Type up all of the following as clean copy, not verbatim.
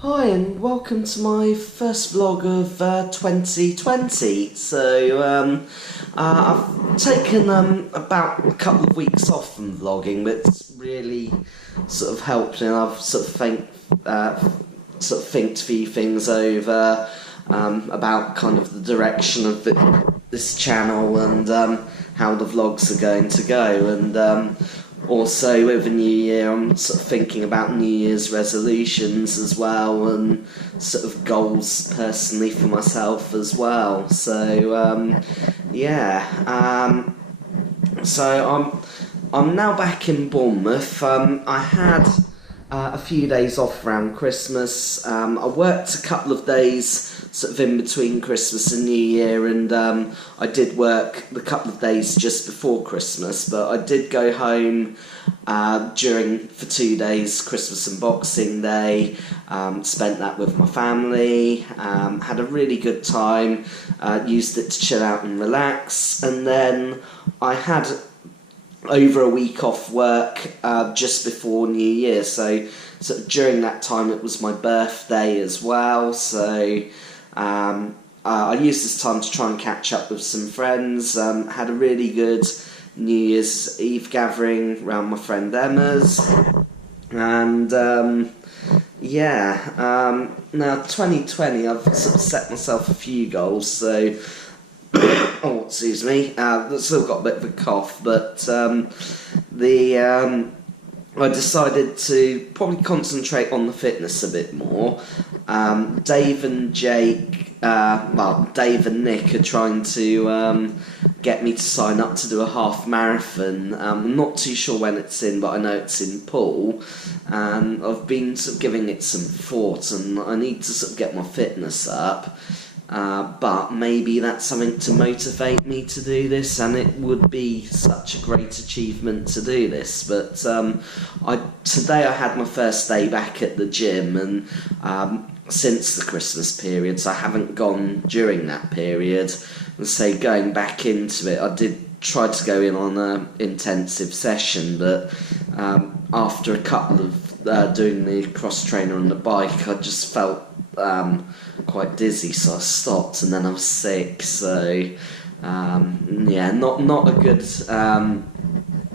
Hi and welcome to my first vlog of 2020. I've taken about a couple of weeks off from vlogging, but it's really sort of helped, and I've thinked a few things over about kind of the direction of this channel and how the vlogs are going to go, and also with the new year I'm sort of thinking about New Year's resolutions as well, and sort of goals personally for myself as well. I'm now back in Bournemouth. I had a few days off around Christmas. I worked a couple of days sort of in between Christmas and New Year, and I did work the couple of days just before Christmas, but I did go home for 2 days, Christmas and Boxing Day. Spent that with my family, had a really good time, used it to chill out and relax, and then I had over a week off work just before New Year, so during that time it was my birthday as well, so I used this time to try and catch up with some friends. Had a really good New Year's Eve gathering around my friend Emma's, and now 2020 I've sort of set myself a few goals, so oh, excuse me, I've still got a bit of a cough, but I decided to probably concentrate on the fitness a bit more. Dave and Nick are trying to get me to sign up to do a half marathon. I'm not too sure when it's in, but I know it's in Poole, and I've been sort of giving it some thought, and I need to sort of get my fitness up. But maybe that's something to motivate me to do this, and it would be such a great achievement to do this. But today I had my first day back at the gym, and since the Christmas period, so I haven't gone during that period. And so going back into it, I did try to go in on an intensive session, but after a couple of doing the cross trainer on the bike, I just felt quite dizzy, so I stopped, and then I was sick, so not a good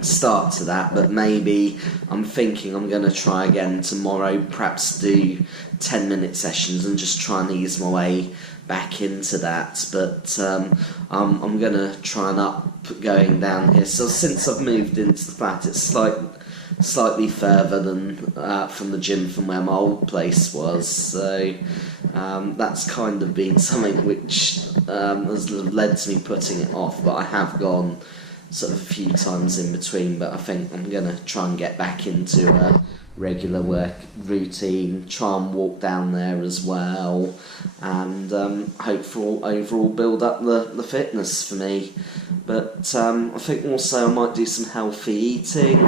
start to that, but maybe I'm thinking I'm going to try again tomorrow, perhaps do 10-minute sessions and just try and ease my way back into that, but I'm going to try and up going down here. So since I've moved into the flat, it's slightly further than from the gym from where my old place was, so that's kind of been something which has led to me putting it off, but I have gone sort of a few times in between, but I think I'm going to try and get back into a regular work routine, try and walk down there as well, and hopefully overall build up the fitness for me. But I think also I might do some healthy eating.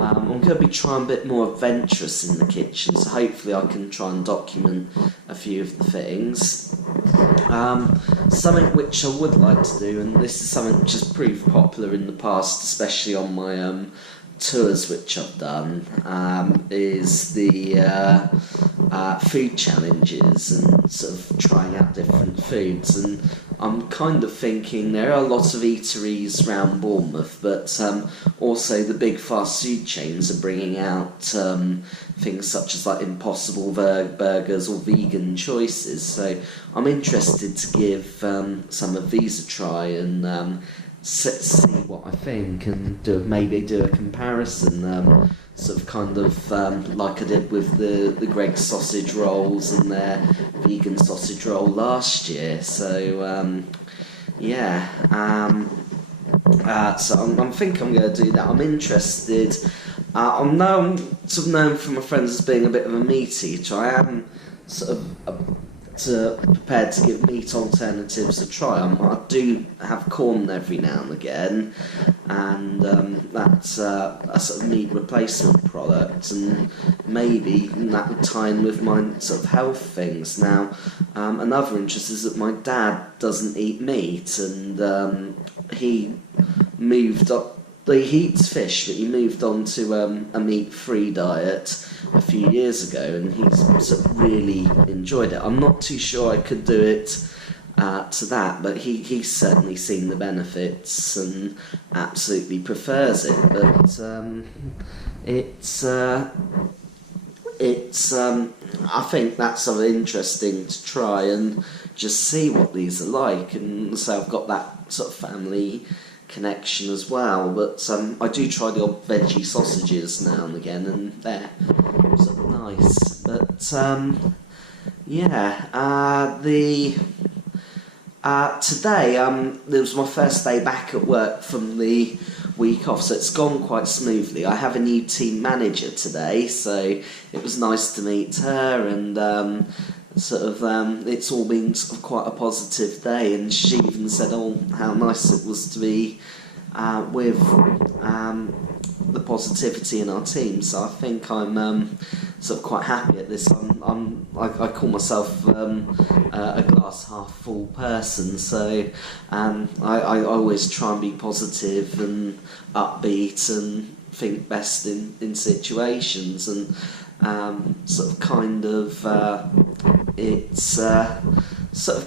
I'm going to be trying a bit more adventurous in the kitchen, so hopefully I can try and document a few of the things. Something which I would like to do, and this is something which has proved popular in the past, especially on my tours which I've done, is the food challenges and sort of trying out different foods. And I'm kind of thinking there are a lot of eateries around Bournemouth, but also the big fast food chains are bringing out things such as like Impossible burgers or vegan choices, so I'm interested to give some of these a try and see what I think, and maybe do a comparison, sort of kind of like I did with the Greggs sausage rolls and their vegan sausage roll last year. So so I think I'm going to do that. I'm interested. I'm sort of known from my friends as being a bit of a meat eater. I am sort of prepared to give meat alternatives a try. I do have corn every now and again, and that's a sort of meat replacement product, and maybe that would tie in with my sort of health things. Now, another interest is that my dad doesn't eat meat, and he moved up. He eats fish, but he moved on to a meat-free diet, a few years ago, and he's sort of really enjoyed it. I'm not too sure I could do it to that, but he's certainly seen the benefits and absolutely prefers it. But I think that's sort of interesting to try and just see what these are like, and so I've got that sort of family connection as well. But I do try the odd veggie sausages now and again, and they're sort of nice. But today it was my first day back at work from the week off, so it's gone quite smoothly. I have a new team manager today, so it was nice to meet her, and it's all been sort of quite a positive day, and she even said, oh, how nice it was to be with the positivity in our team. So I think I'm sort of quite happy at this. I call myself a glass half full person, so I always try and be positive and upbeat and think best in situations, and it's sort of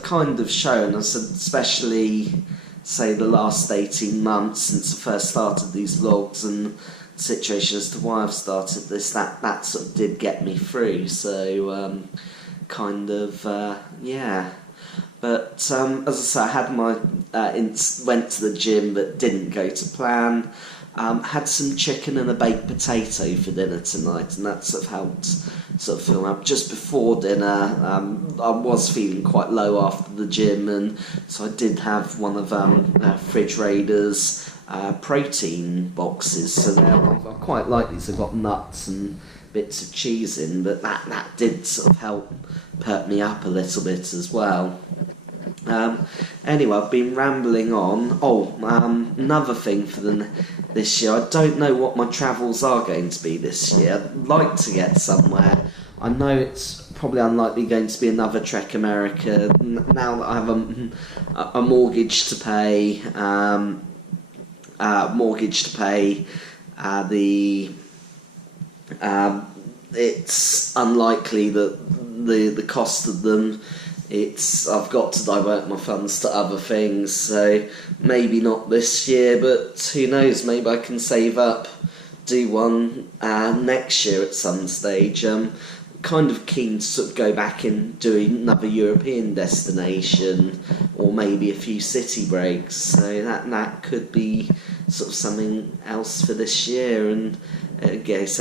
kind of shown us, especially say the last 18 months since I first started these vlogs, and the situation as to why I've started this, that sort of did get me through. So but as I say, I had my went to the gym but didn't go to plan. Had some chicken and a baked potato for dinner tonight, and that sort of helped sort of fill up. Just before dinner, I was feeling quite low after the gym, and so I did have one of Fridge Raiders protein boxes. So I quite like these. I've got nuts and bits of cheese in, but that did sort of help perk me up a little bit as well. Anyway, I've been rambling on. Another thing for this year, I don't know what my travels are going to be this year. I'd like to get somewhere. I know it's probably unlikely going to be another Trek America. Now that I have a mortgage to pay, it's unlikely that the cost of them, I've got to divert my funds to other things, so maybe not this year, but who knows, maybe I can save up, do one next year at some stage. Kind of keen to sort of go back and do another European destination, or maybe a few city breaks, so that could be sort of something else for this year. And this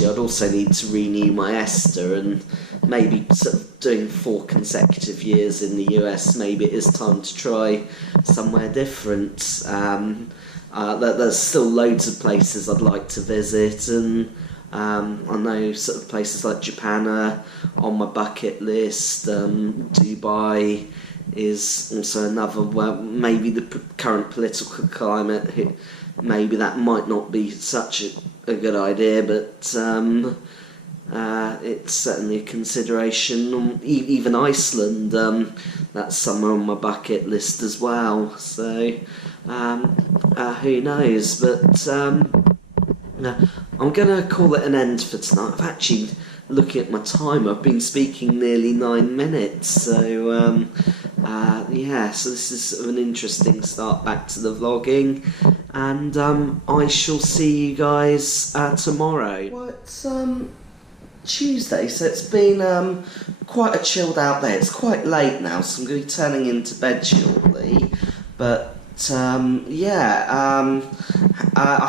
year I'd also need to renew my ESTA, and maybe sort of doing 4 consecutive years in the US, maybe it is time to try somewhere different. There's still loads of places I'd like to visit, and I know sort of places like Japan are on my bucket list. Dubai is also another where maybe the current political climate, maybe that might not be such a good idea, but it's certainly a consideration. Even Iceland, that's somewhere on my bucket list as well, so who knows. But I'm going to call it an end for tonight. I've actually, looking at my time, I've been speaking nearly 9 minutes, so so this is sort of an interesting start back to the vlogging, and I shall see you guys tomorrow. Well, it's Tuesday, so it's been quite a chilled out day. It's quite late now, so I'm going to be turning into bed shortly, but I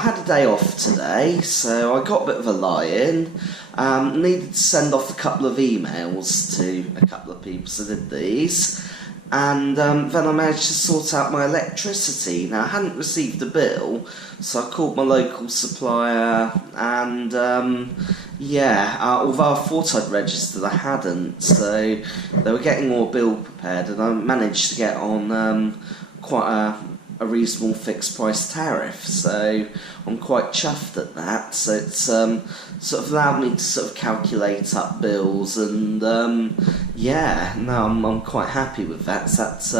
had a day off today, so I got a bit of a lie-in. Needed to send off a couple of emails to a couple of people, so I did these. And then I managed to sort out my electricity. Now, I hadn't received a bill, so I called my local supplier, and although I thought I'd registered, I hadn't, so they were getting all bill prepared, and I managed to get on quite a reasonable fixed price tariff, so I'm quite chuffed at that. So it's sort of allowed me to sort of calculate up bills, and I'm quite happy with that. So that's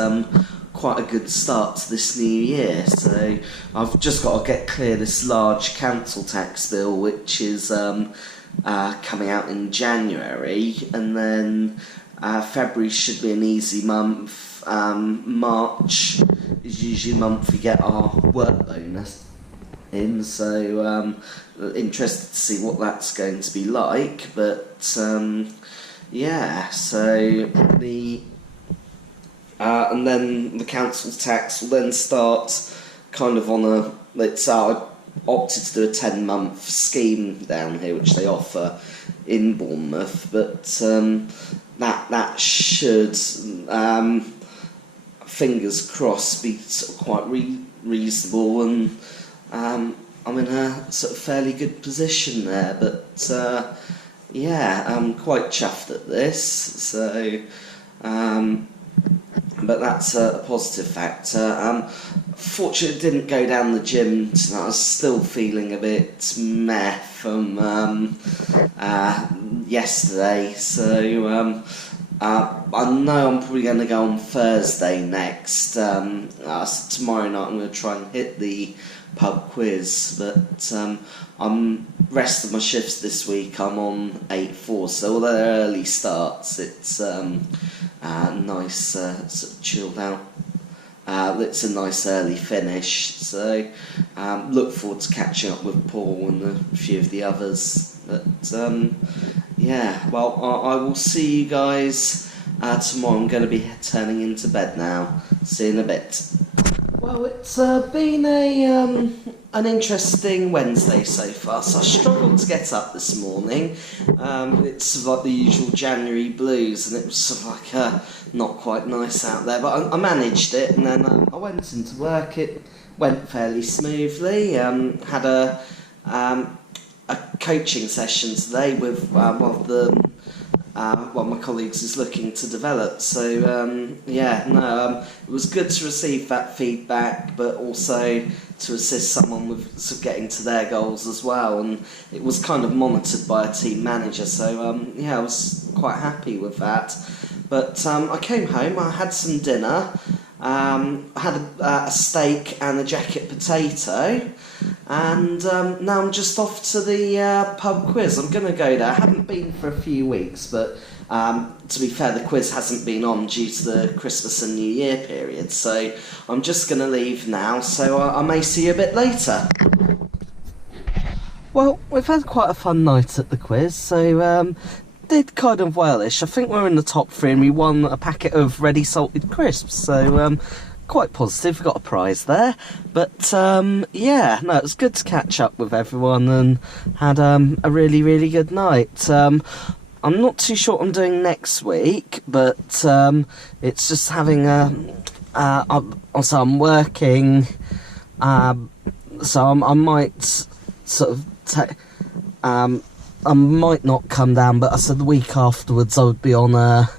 quite a good start to this new year. So I've just got to get clear this large council tax bill, which is coming out in January, and then February should be an easy month. March is usually a month we get our work bonus in, so interested to see what that's going to be like. But yeah, so the and then the council tax will then start kind of on a, I opted to do a 10-month scheme down here, which they offer in Bournemouth, but that should, fingers crossed, be sort of quite reasonable, and I'm in a sort of fairly good position there. But yeah, I'm quite chuffed at this. So, but that's a positive factor. Fortunately, it didn't go down the gym tonight. I was still feeling a bit meh from yesterday, so I know I'm probably going to go on Thursday next. So tomorrow night I'm going to try and hit the pub quiz, but I'm rest of my shifts this week I'm on 8-4, so although they're early starts, it's nice sort of chilled out. It's a nice early finish, so look forward to catching up with Paul and a few of the others. But yeah, well, I will see you guys tomorrow. I'm going to be turning into bed now. See you in a bit. Well, it's been an interesting Wednesday so far. So I struggled to get up this morning. It's like the usual January blues, and it was sort of like not quite nice out there. But I managed it, and then I went into work. It went fairly smoothly. Had a coaching session today with one of my colleagues is looking to develop. So it was good to receive that feedback, but also to assist someone with sort of getting to their goals as well. And it was kind of monitored by a team manager, so I was quite happy with that. But I came home, I had some dinner. I had a steak and a jacket potato, and now I'm just off to the pub quiz. I'm going to go there. I haven't been for a few weeks, but to be fair, the quiz hasn't been on due to the Christmas and New Year period, so I'm just going to leave now, so I may see you a bit later. Well, we've had quite a fun night at the quiz, so did kind of wellish. I think we're in the top 3 and we won a packet of ready salted crisps, so quite positive. We got a prize there. But it was good to catch up with everyone and had a really, really good night. I'm not too sure what I'm doing next week, but it's just having also I'm working, so I might sort of I might not come down, but I said the week afterwards I would be on a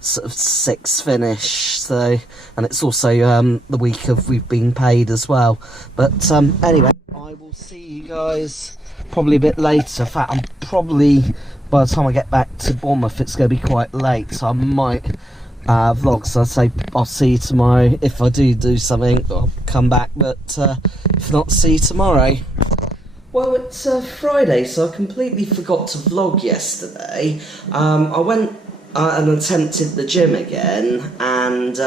sort of 6 finish, so, and it's also the week of we've been paid as well. But anyway, I will see you guys probably a bit later. In fact, I'm probably, by the time I get back to Bournemouth, it's going to be quite late, so I might vlog. So I'd say I'll see you tomorrow. If I do something, I'll come back, but if not, see you tomorrow. Well, it's Friday, so I completely forgot to vlog yesterday. I went and attempted the gym again, and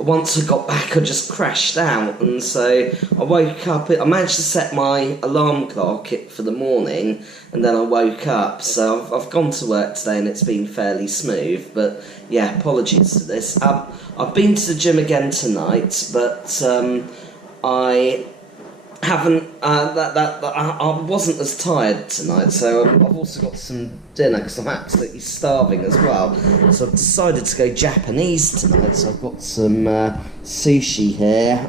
once I got back I just crashed out, and so I woke up. I managed to set my alarm clock for the morning, and then I woke up, so I've gone to work today and it's been fairly smooth, but yeah, apologies for this. I've been to the gym again tonight, but I haven't, I wasn't as tired tonight, so I've also got some dinner because I'm absolutely starving as well. So I've decided to go Japanese tonight, so I've got some sushi here,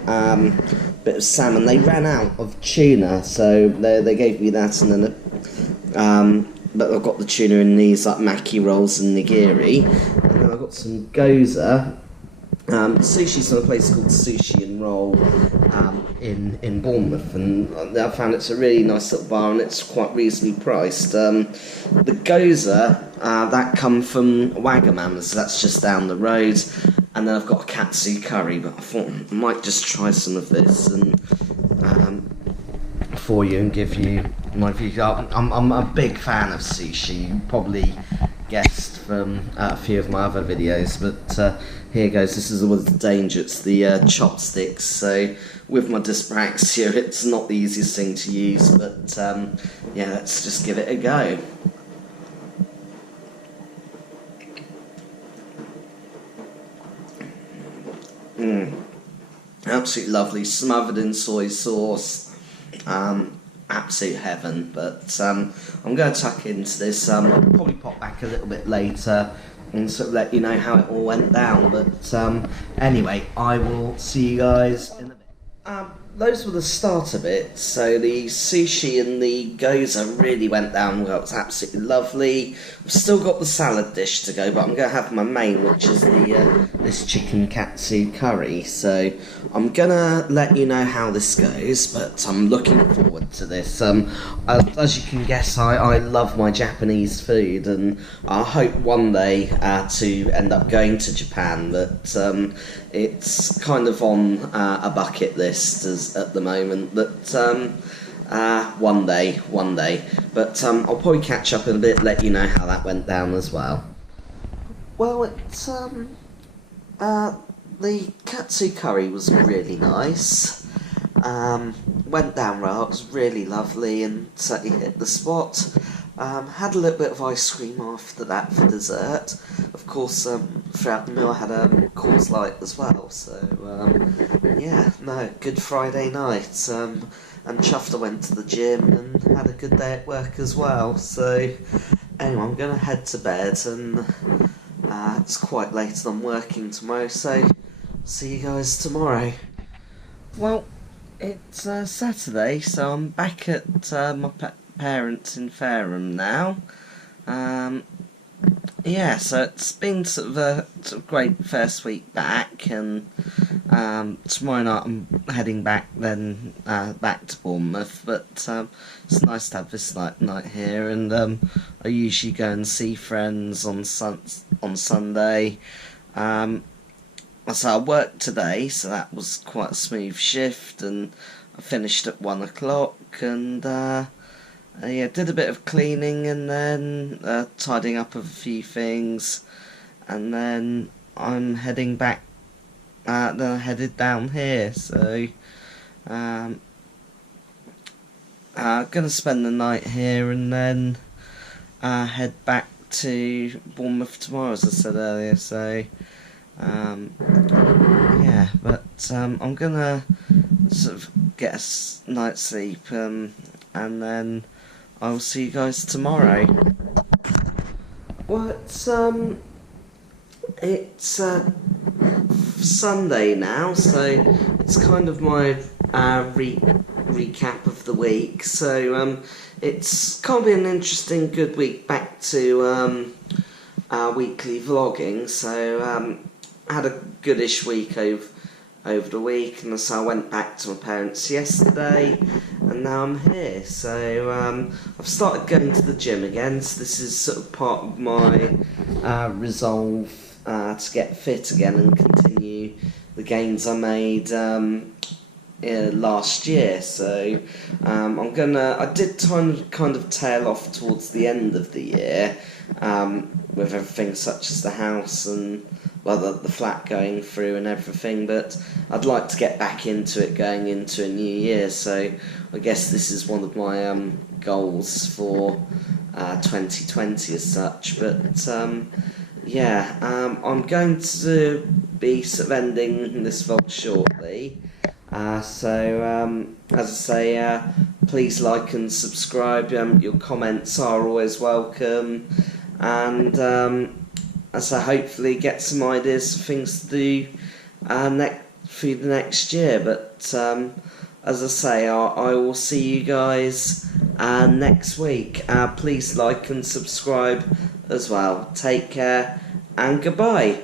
bit of salmon. They ran out of tuna, so they gave me that, and then but I've got the tuna in these like maki rolls and nigiri, and then I've got some gyoza. Sushi's from a place called Sushi and Roll in Bournemouth, and I found it's a really nice little bar and it's quite reasonably priced. The gyoza that come from Wagamama's, that's just down the road. and then I've got a katsu curry, but I thought I might just try some of this and for you and give you my view. I'm a big fan of sushi. You probably guessed from a few of my other videos, but here goes. This is always the danger. It's the chopsticks. So with my dyspraxia, it's not the easiest thing to use, but yeah, let's just give it a go. Absolutely lovely, smothered in soy sauce. Absolute heaven. But I'm going to tuck into this. I'll probably pop back a little bit later and sort of let you know how it all went down. But anyway, I will see you guys in a bit. Those were the starter bits. So the sushi and the gyoza really went down well. It's absolutely lovely. I've still got the salad dish to go, but I'm going to have my main, which is the this chicken katsu curry. So I'm going to let you know how this goes, but I'm looking forward to this. As you can guess, I love my Japanese food, and I hope one day to end up going to Japan, but it's kind of on a bucket list at the moment, but one day. But I'll probably catch up in a bit, let you know how that went down as well. Well, it's the katsu curry was really nice. Went down well. It was really lovely and certainly hit the spot. Had a little bit of ice cream after that for dessert. Of course, throughout the meal I had a Coors Light as well. So yeah, no, good Friday night. And chuffed I went to the gym and had a good day at work as well. So anyway, I'm going to head to bed, and it's quite late and I'm working tomorrow. So see you guys tomorrow. Well, it's Saturday, so I'm back at my parents in Fareham now. Yeah, so it's been sort of a great first week back, and tomorrow night I'm heading back then back to Bournemouth, but it's nice to have this night here, and I usually go and see friends on Sunday. So I worked today, so that was quite a smooth shift, and I finished at 1 o'clock, and yeah, did a bit of cleaning and then tidying up of a few things, and then I'm heading back. Then I headed down here, so I'm gonna spend the night here and then head back to Bournemouth tomorrow, as I said earlier. So yeah, but I'm gonna sort of get a night's sleep, and then I'll see you guys tomorrow. Well, it's Sunday now, so it's kind of my recap of the week. So it's kind of been an interesting, good week back to weekly vlogging. So I had a goodish week over the week, and so I went back to my parents yesterday, and now I'm here. So I've started going to the gym again, so this is sort of part of my resolve to get fit again and continue the gains I made last year. So I did kind of tail off towards the end of the year with everything such as the house and the flat going through and everything, but I'd like to get back into it going into a new year. So I guess this is one of my goals for 2020 as such. But yeah, I'm going to be sort of ending this vlog shortly. So as I say, please like and subscribe. Your comments are always welcome, and so hopefully get some ideas for things to do for the next year. But as I say, I will see you guys next week. Please like and subscribe as well. Take care and goodbye.